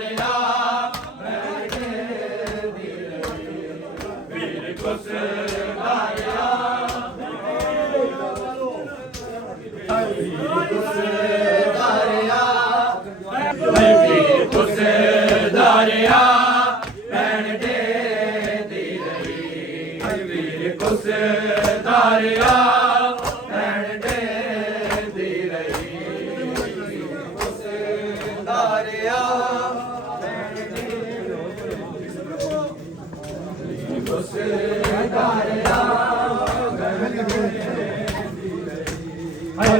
दारिया वीर कुस दारिया वीर कुस दारिया भैन दे दी रही वीर कुस दारिया भैन दे दी रही कुस दारिया कुस दारिया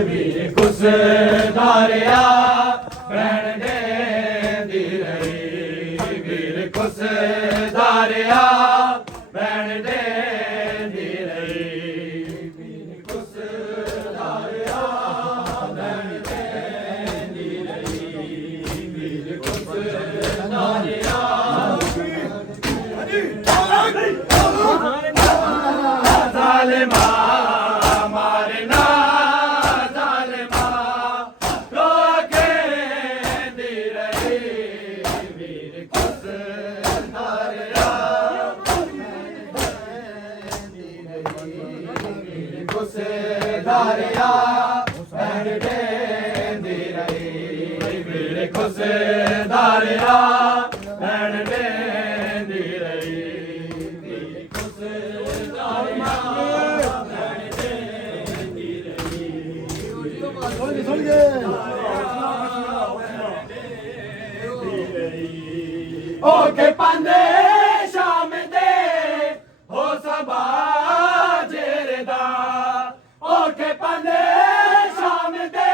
वीर कुस दारिया भैन दे दी रही वीर कुस दारिया भैन दे दी रही वीर कुस दारिया भैन दे दी रही वीर कुस दारिया जालिमा मारना जालिमा रोके दी रही वीर कुस दारिया वीर कुस दारिया भैन दे दी रही वीर कुस दारिया भैन दे दी रही वीर कुस दारिया भैन दे दी रही ओ के पांदे शाम दे हो सबा जेरदा ओ के पांदे शाम दे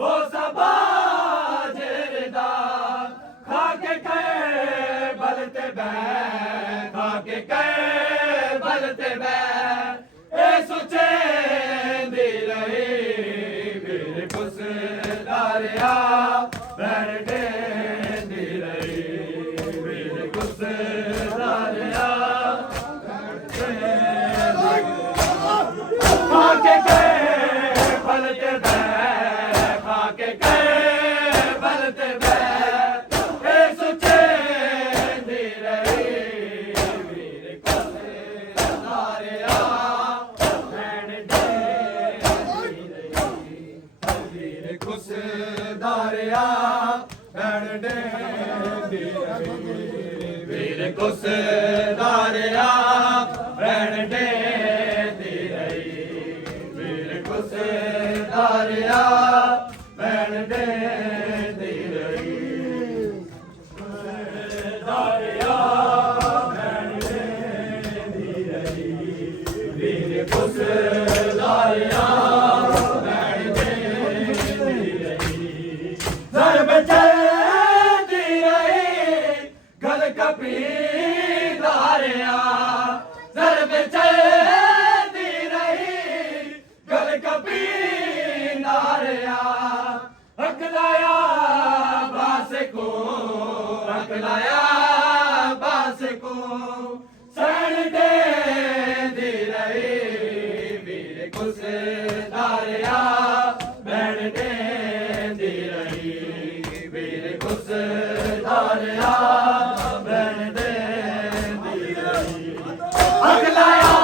हो सबा जेरदा खा के कहे बलते बै खा के कहे बलते बै ए सुचे दी रही वीर कुस दारिया भैन दे दी रही वीर कुस दारिया खा के कहे बलते बै खा के कहे बलते बै ए सुचे दी रही वीर कुस दारिया भैन दे दी रही वीर कुस दारिया भैन दे दी रही वीर कुस दारिया भैन दे दी रही वीर कुस दारिया भैन दे दी रही दारिया भैन दे दी रही वीर कुस दारिया भैन दे दी रही ज़रब चलती रही गल कपी दारिया ज़रब चलती रही गल कपी दारिया अकलाया बास को अकलाया बास को सैन दे दी रही वीर कुस दारिया भैन दे दी रही वीर कुस दारिया भैन दे दी रही अकलाया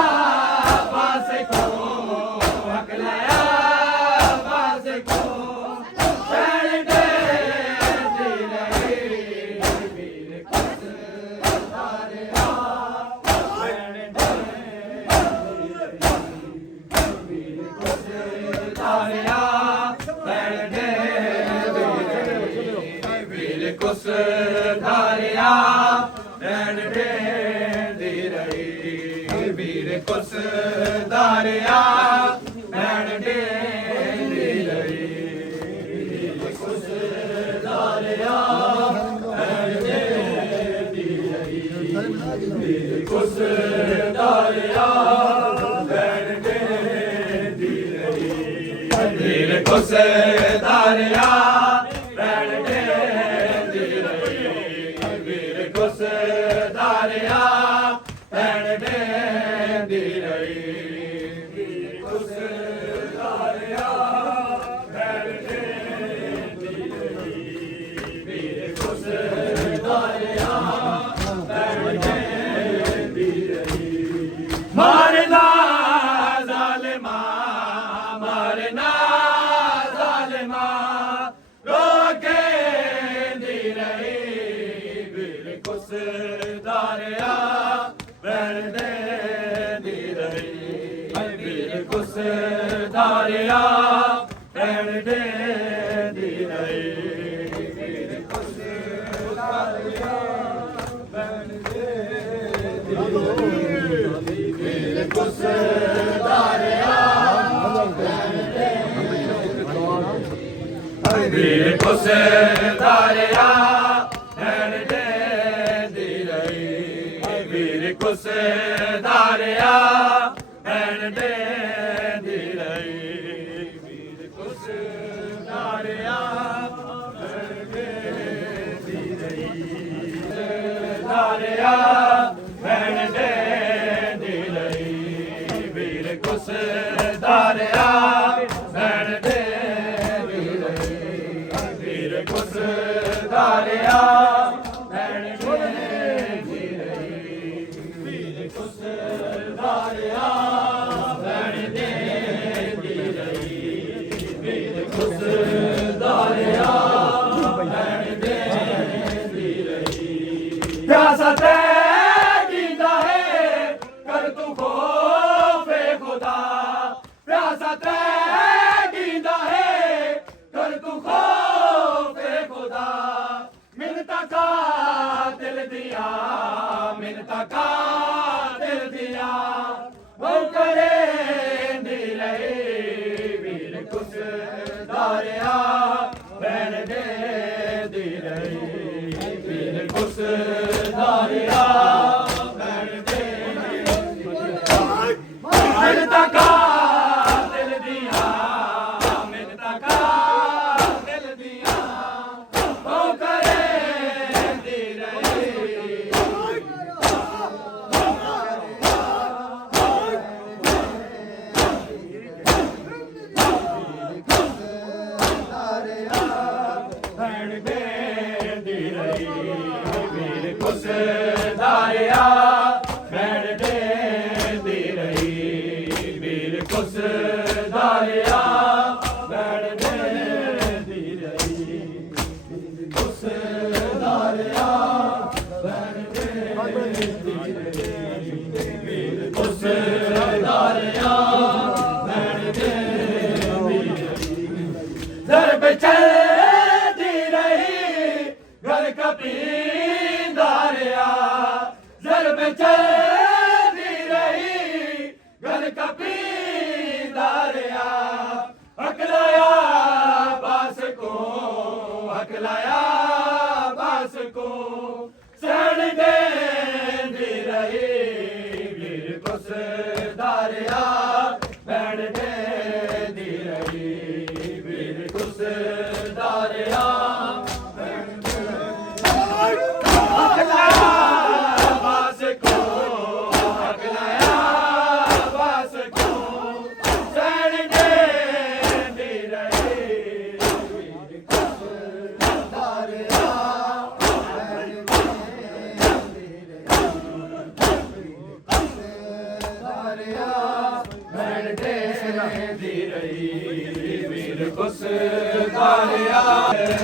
बास को अकलाया बास को सैन दे दी रही वीर कुस दारिया भैन दे वीर कुस दारिया भैन दे वीर कुस दारिया भैन दे दी रही वीर कुस दारिया भैन दे दी रही वीर कुस दारिया भैन दे दी रही वीर कुस दारिया भैन दे दी रही वीर कुस दारिया भैन दे दी रही वीर कुस दारिया भैन दे दी रही कुस दारिया भैन दे दी रही ਕੁਸ ਧਾਰਿਆ ਭੈਣ ਦੇ ਦੀ ਰਹੀ ਵੀਰ ਕੁਸ ਧਾਰਿਆ ਭੈਣ ਦੇ ਦੀ ਰਹੀ ਵੀਰ ਕੁਸ ਧਾਰਿਆ ਭੈਣ ਦੇ ਦੀ ਰਹੀ ਵੀਰ ਕੁਸ ਧਾਰਿਆ ਵੀਰ ਕੁਸ ਧਾਰਿਆ ਭੈਣ ਦੇ ਦੀ ਰਹੀ ਵੀਰ ਕੁਸ ਧਾਰਿਆ ਭੈਣ ਦੇ ਦੀ ਰਹੀ ਵੀਰ ਕੁਸ ਧਾਰਿਆ ਭੈਣ ਦੇ ਦੀ ਰਹੀ ਧਾਰਿਆ ਭੈਣ ਦੇ ਦੀ ਰਹੀ ਵੀਰ ਕੁਸ ਧਾਰਿਆ ਭੈਣ ਦੇ ਕੁਸ ਧਾਰਿਆ ਭੈਣ ਦੇ ਦੀ ਰਹੀ ਵੀਰ ਕੁਸ ਧਾਰਿਆ ਭੈਣ ਦੇ ਦੀ ਰਹੀ ਵੀਰ ਕੁਸ ਧਾਰਿਆ ਭੈਣ ਦੇ ਦੀ ਰਹੀ ਪਿਆਸਾ ਤੇ ਜੀਂਦਾ ਹੈ ਕਰ ਤੂੰ ਖੋਫੇ ਖੁਦਾ ਪਿਆਸਾ ਤੇ ਜੀਂਦਾ ਹੈ ਕਰ ਤੂੰ ਦਿਲ ਦੀਆਂ ਮਿੰਨਤਾਂ ਕਾ ਦਿਲ ਦੀਆਂ ਉਹ ਕਰੇ ਦੀ ਰਹੀ ਵੀਰ ਕੁਸ ਧਾਰਿਆ ਭੈਣ ਦੇ ਦੀ ਰਹੀ ਵੀਰ ਕੁਸ ਧਾਰਿਆ ਭੈਣ ਦੇ ਮਿੰਨਤਾਂ ਕਾ ਦਿਲ ਦੀਆਂ ਮਿੰਨਤਾਂ ਕਾ ਦਿਲ ਦੀਆਂ ਉਹ ਕਰੇ ਕੁਸ ਧਾਰਿਆ ਭੈਣ ਦੇ ਦੀ ਰਹੀ ਵੀਰ ਕੁਸ ਧਾਰਿਆ ਭੈਣ ਦੇ ਦੀ ਰਹੀ ਕੁਸ ਧਾਰਿਆ ਭੈਣ ਦੇ ਦੀ ਰਹੀ ਵੀਰ ਕੁਸ ਧਾਰਿਆ ਭੈਣ ਦੇ ਦੀ ਰਹੀ ਦਰਬ ਚਲਦੀ ਰਹੀ ਘਰ ਕਪੀ ਜ਼ਰਬ ਚਲਦੀ ਰਹੀ ਗਲ ਕਪੀ ਧਾਰਿਆ ਅਕਲਾਇਆ ਬਾਸ ਕੋ ਅਕਲਾਇਆ ਬਾਸ ਕੋ ਸਣ ਦੇ ਰਹੀ ਵੀਰ ਕੁਸ ਧਾਰਿਆ ਭੈਣ ਦੇ ਦੀ ਰਹੀ ਵੀਰ ਕੁਸ ਧਾਰਿਆ ਦੀ ਰਹੀ ਵੀਰ ਕੁਸ ਧਾਰਿਆ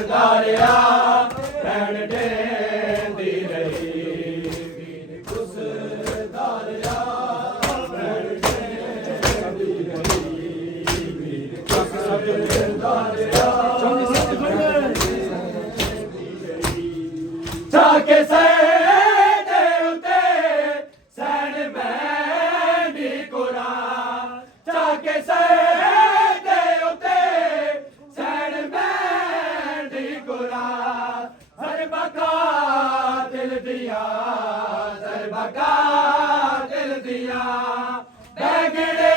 ਧਾਰਿਆ ਭੈਣ ਦੇ ਦੀ ਰਹੀ ਵੀਰ ਕੁਸ ਧਾਰਿਆ ਭੈਣ ਦੇ ਦੀ ਰਹੀ ਵੀਰ ਕੁਸ ਧਾਰਿਆ ਜਾ ਕੇ ਸੇ ਦੇ ਉਤੇ ਸੈਣ ਮੈਂਡੀ ਕੁਰਾ ਕੇ ਸੇ ਦੇ ਉਤੇ ਸੈਣ ਮੈਂਡੀ ਕੁਰਾ ਜ਼ਰਬਕਾ ਦਿਲ ਦੀਆਂ ਜ਼ਰਬਕਾ ਦਿਲ ਦੀਆਂ ਬੈਗੜੇ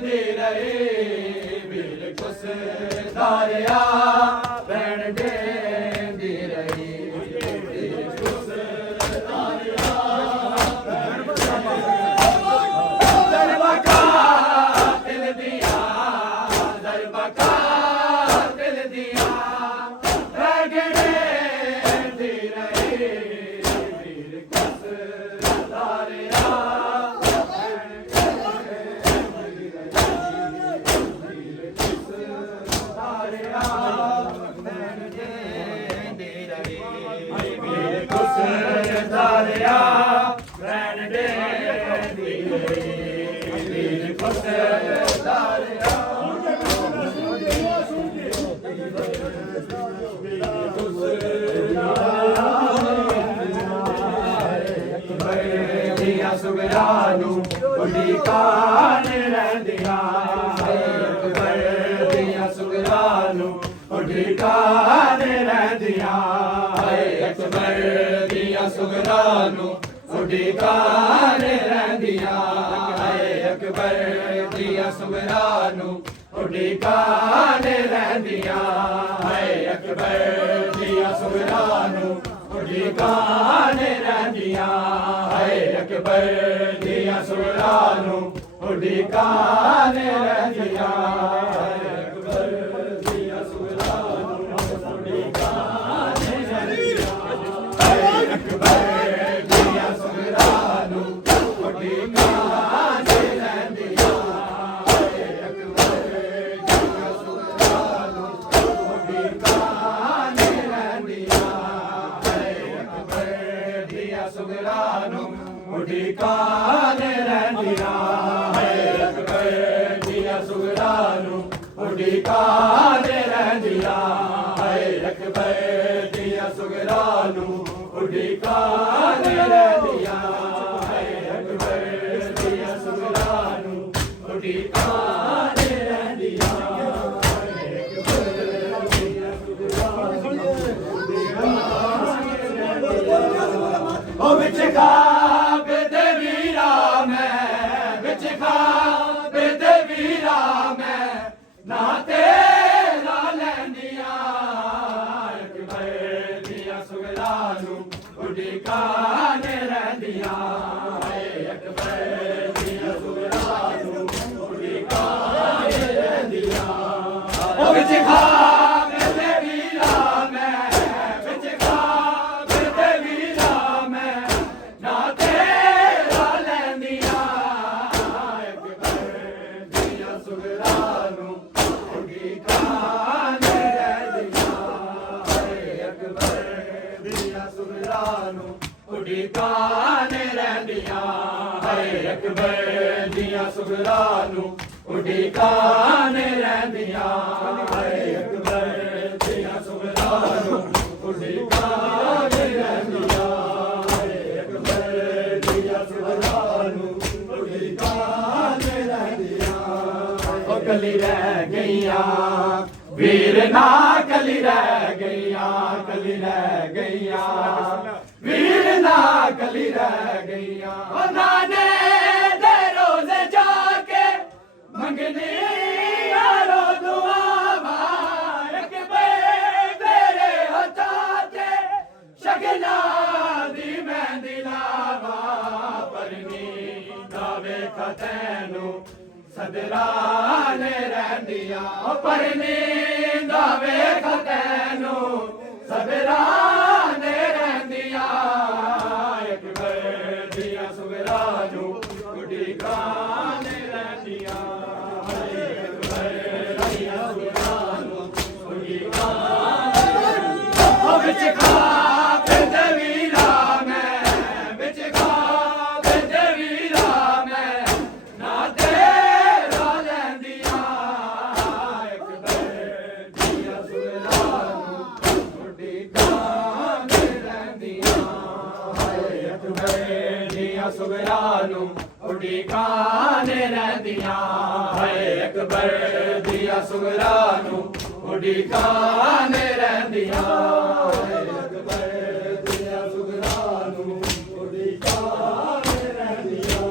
ਦੀ ਰਹੀ ਵੀਰ ਕੁਸ ਧਾਰਿਆ ਭੈਣ ਦੇ ਦੀ ਰਹੀ ਵੀਰ ਕੁਸ ਧਾਰਿਆ ਜ਼ਰਬਕਾ ਦਿਲ ਦੀਆਂ ਜ਼ਰਬਕਾ ਦਿਲ ਦੀਆਂ ਬੈਗੜੇ ਦੀ ਰਹੀ ਵੀਰ ਕੁਸ ਧਾਰਿਆ ਭੈਣ ਦੇ ਦੀ ਰਹੀ ਵੀਰ ਕੁਸ ਧਾਰਿਆ दारिया रहन दे वीर खुश दारिया दिया सुगरानू उड़ी कान रहंदिया दिया सुगरानू उड़ी कान रहंदिया अकबर दिया सुगरानू उड़ी कान रहंदिया अकबर दिया सुगरानू उड़ी कान रहंदिया अकबर दिया सुगरानू उड़ी कान रहंदिया अकबर दिया सुगरानू उड़ी कान रहंदिया अकबर दिया सुगरानू उड़ी कान रहंदिया अकबर दिया सुगरानू उड़ी कान रहंदिया अकबर दिया सुगरानू उड़ी कान रहंदिया अकबर दिया सुगरानू उड़ी कान रहंदिया अकबर दिया सुगरानू उड़ी कान रहंदिया अकबर दिया सुगरानू उड़ी कान रहंदिया अकबर दिया सुगरानू उड़ी कान रहंदिया ओ विच खाब दे वीरा मैं विच खाब दे वीरा मैं ना तेरा लैंदिया अकबर दिया सुगरानू उड़ी कान रहंदिया अकबर दिया सुगरानू उड़ी कान रहंदिया ओ विच खाब दे वीरा मैं विच खाब दे वीरा मैं ना तेरा लैंदिया अकबर दिया सुगरानू उड़ी कान रहंदिया अकबर दिया सुगरानू उड़ी कान रहंदिया अकबर दिया सुगरानू उड़ी कान रहंदिया अकबर दिया सुगरानू उड़ी कान रहंदिया अकबर दिया सुगरानू उड़ी कान रहंदिया ओ कली रह गईया वीर ना कली रह गईया कली रह गईया वीर ना कली रह गईया ओ नाने दे रोज़े जाके मंगनी यारो दुआ अकबर तेरे हत्था ते शगना दी मैं दिलावा परनी दावे खतैनू सदराने रहंदिया परनी दावे खतैनू सदराने रहंदिया अकबर दिया सुगरानू उड़ी कान रहंदिया अकबर दिया सुगरानू उड़ी कान रहंदिया विच खाब दे वीरा मैं विच खाब दे वीरा मैं ना तेरा लैंदिया अकबर दिया सुगरानू उड़ी कान रहंदिया अकबर दिया सुगरानू उड़ी कान रहंदिया अकबर दिया सुगरानू उड़ी कान रहंदिया अकबर दिया सुगरानू उड़ी कान रहंदिया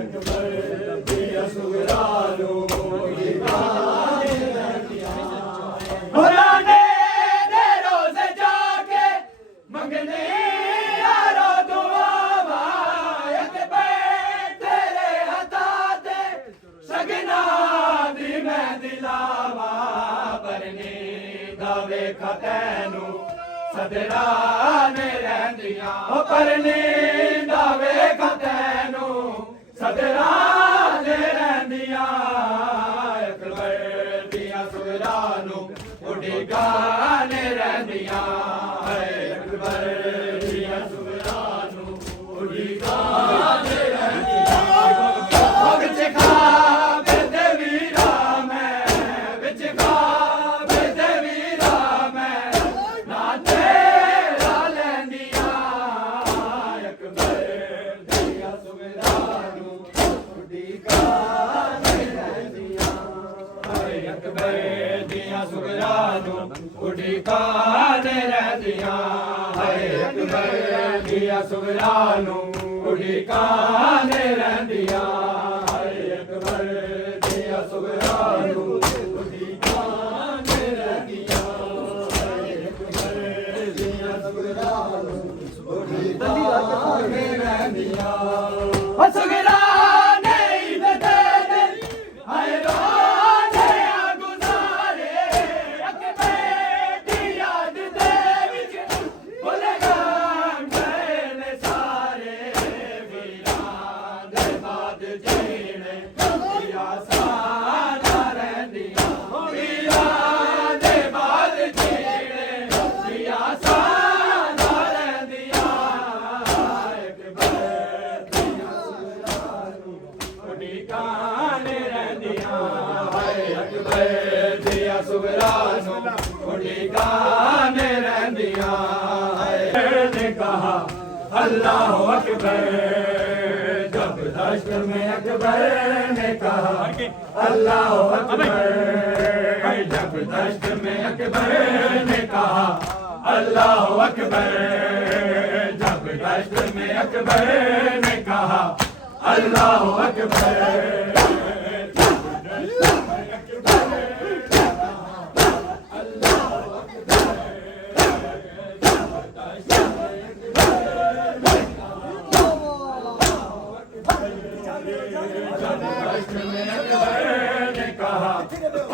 अकबर दिया सुगरानू उड़ी कान रहंदिया पुराने दे रोज़े जाके मंगने यारो दुआ अकबर तेरे हत्था ते सगना दी मैं दिलावा परनी दावे खतैनू सदराने रहंदिया परनी दावे खतैनू सदराने रहंदिया अकबर दिया सुगरानू उड़ी कान रहंदिया अकबर काने रहंदियां हाय अकबर दिया सुगरा नूं उड़ी काने रहंदियां हाय अकबर दिया सुगरा नूं उड़ी काने रहंदियां हाय अकबर दिया सुगरा नूं उड़ी काने रहंदियां सुगरा अल्लाह अकबर जब दश्त में अकबर ने कहा अल्लाह अकबर जब दश्त में अकबर ने कहा अल्लाह अकबर जब दश्त में अकबर ने कहा अल्लाह अकबर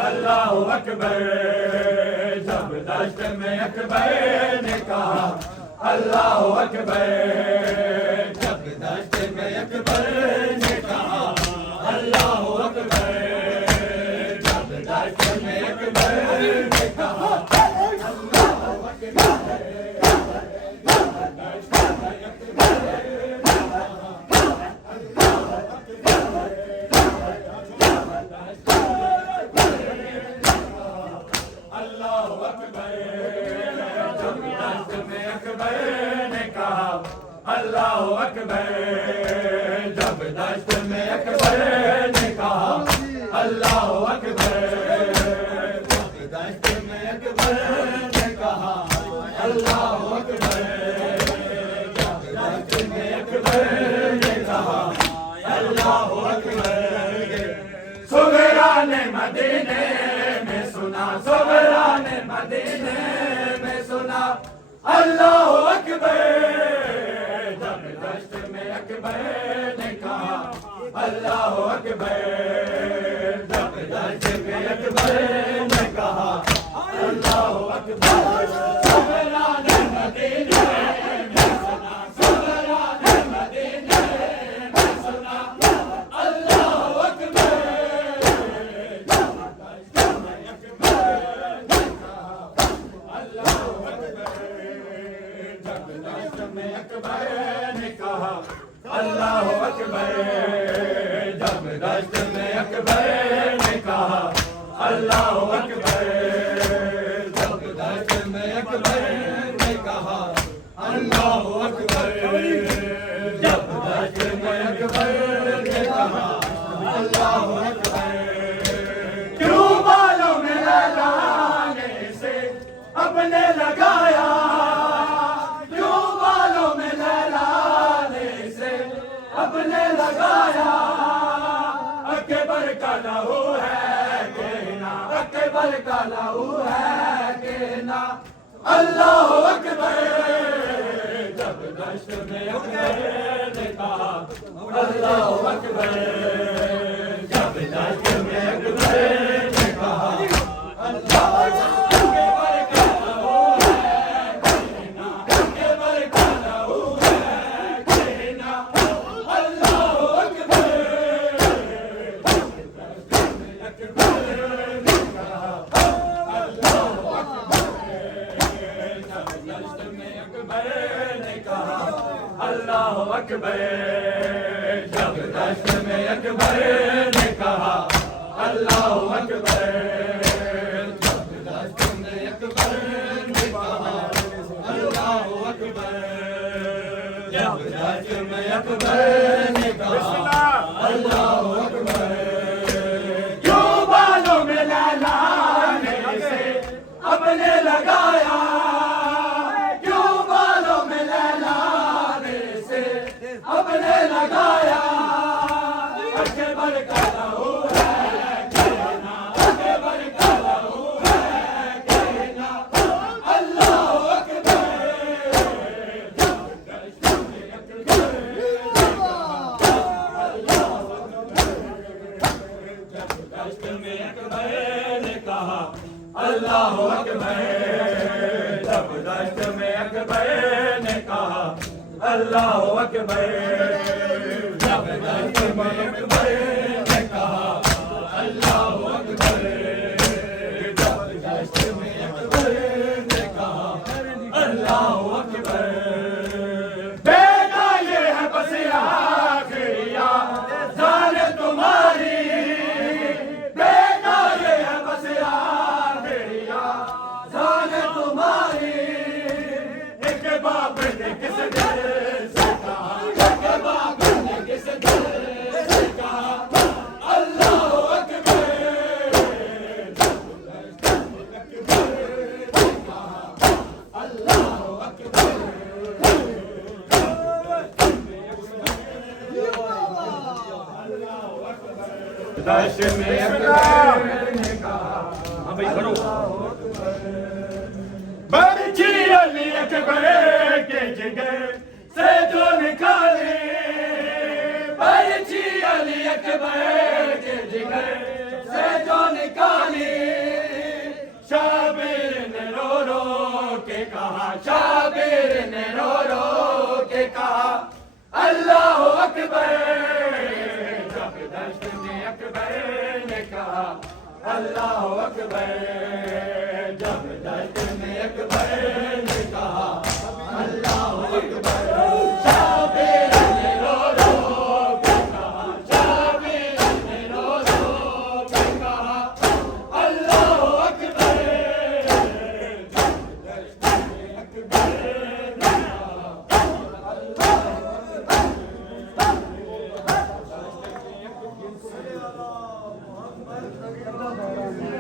अल्लाह अकबर जब दश्त में अकबर ने कहा अल्लाह अकबर जब दश्त में अकबर ने कहा अल्लाह अकबर जब दश्त में अकबर ने कहा अल्लाह अकबर अल्लाह अकबर जब दश्त में अकबर ने कहा अल्लाह अकबर जब दश्त में अकबर ने कहा अल्लाह अकबर जब दश्त में अकबर ने कहा अल्लाह अकबर सुगरा ने मदीने में सुना सुगरा ने मदीने में सुना अल्लाह अकबर अकबर ने कहा अल्लाह अकबर जब दश्त में अकबर ने कहा अल्लाह अकबर सुगरा ने मदीने में सुना सुगरा ने मदीने में सुना अल्लाह अकबर जब दश्त में अकबर ने कहा अल्लाह अकबर जब दश्त में अकबर ने कहा अल्लाह अकबर जब दश्त में अकबर ने कहा अल्लाह अकबर जब दश्त में अकबर ने कहा अल्लाह अकबर जब दश्त में अकबर ने कहा अल्लाह अकबर क्यों बालों में लगाने से अपने लगाया अपने लगाया अकबर का लहू है कहना अकबर का लहू है कहना अल्लाह अकबर जब दश्त में अकबर ने कहा अल्लाह अकबर जब दश्त में अकबर ने कहा अल्लाह अकबर का लहू है कहना अकबर का लहू है कहना अल्लाह अकबर जब दश्त में अकबर ने कहा अल्लाह अकबर जब दश्त में अकबर ने कहा अल्लाह अकबर जब दश्त में अकबर ने कहा अल्लाह अकबर क्यों बालों में लहलाने से अपने लगाया दश्त में अकबर ने कहा अल्लाह अकबर, जब दश्त में अकबर ने कहा अल्लाह अकबर, जब दश्त में अकबर ने कहा अल्लाह अकबर। बेटा ये है बस आखिरी जान तुम्हारी, बेटा ये है बस आखिरी जान तुम्हारी। एक बाप ने किस दिल से कहा, एक बाप ने किस दिल से कहा अल्लाह अकबर, अल्लाह अकबर। दश्त में अकबर ने कहा, हाँ भाई करो, बर्ची अली अकबर के जिगर से जो निकाले, बर्ची अली अकबर के जिगर से जो निकाले। शाबिर ने रो रो के कहा, शाबिर ने रो रो के कहा अल्लाह अकबर,